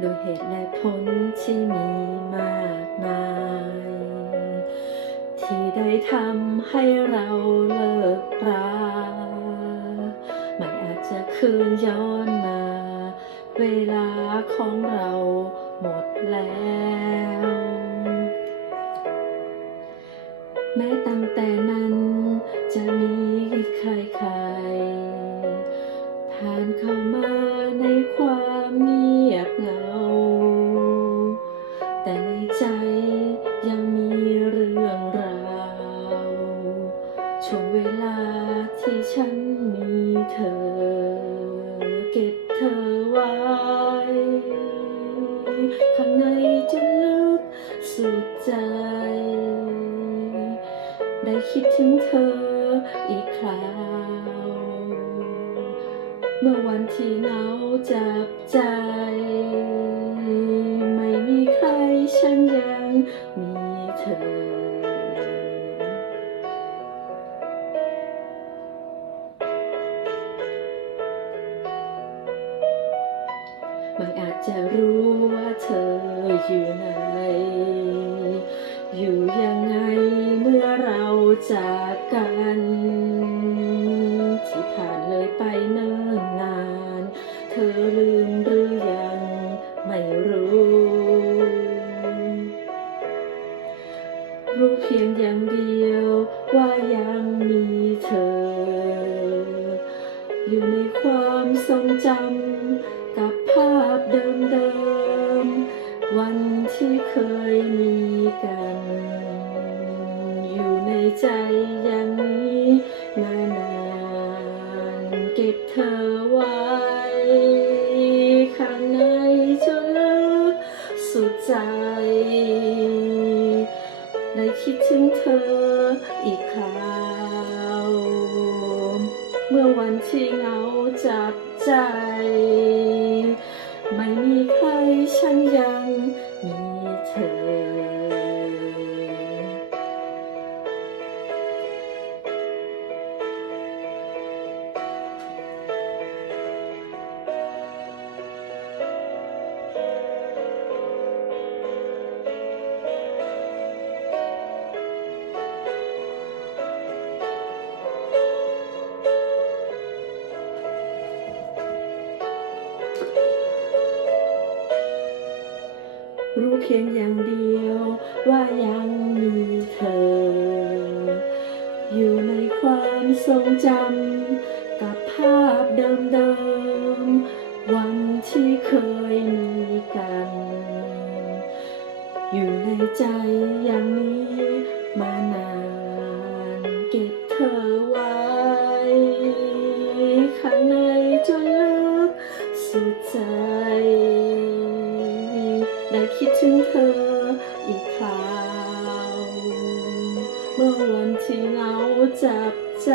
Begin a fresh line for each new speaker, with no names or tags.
โดยเหตุและผลที่มีมากมาย ที่ได้ทำให้เราเลิกราไม่อาจจะคืนย้อนมา เวลาของเราหมดแล้ว แม้ตั้งแต่นั้นจะมี ได้คิดถึงเธออีกคราว เมื่อวันที่เหงาจับใจ ไม่มีใครฉันยังมีเธอไม่อาจจะรู้ว่าเธออยู่ไหน จากกันที่ผ่านเลยไปเนิ่นนาน เธอลืมหรือยังไม่รู้ รู้เพียงอย่างเดียวว่ายังมีเธอ อยู่ในความทรงจำกับภาพเดิมๆวันที่เคยมี ใจอย่างนี้มานานเก็บเธอไว้ ข้างในจนลึกสุดใจ ได้คิดถึงเธออีกคราวเมื่อวันที่เหงาจับใจ ไม่มีใครฉันยัง เพียงอย่างเดียว ว่ายังมีเธอ อยู่ในความทรงจำกับภาพเดิมๆ วันที่เคยมีกัน อยู่ในใจอย่างนี้มานาน และคิดถึงเธออีกคราว เมื่อวันที่เหงาจับใจ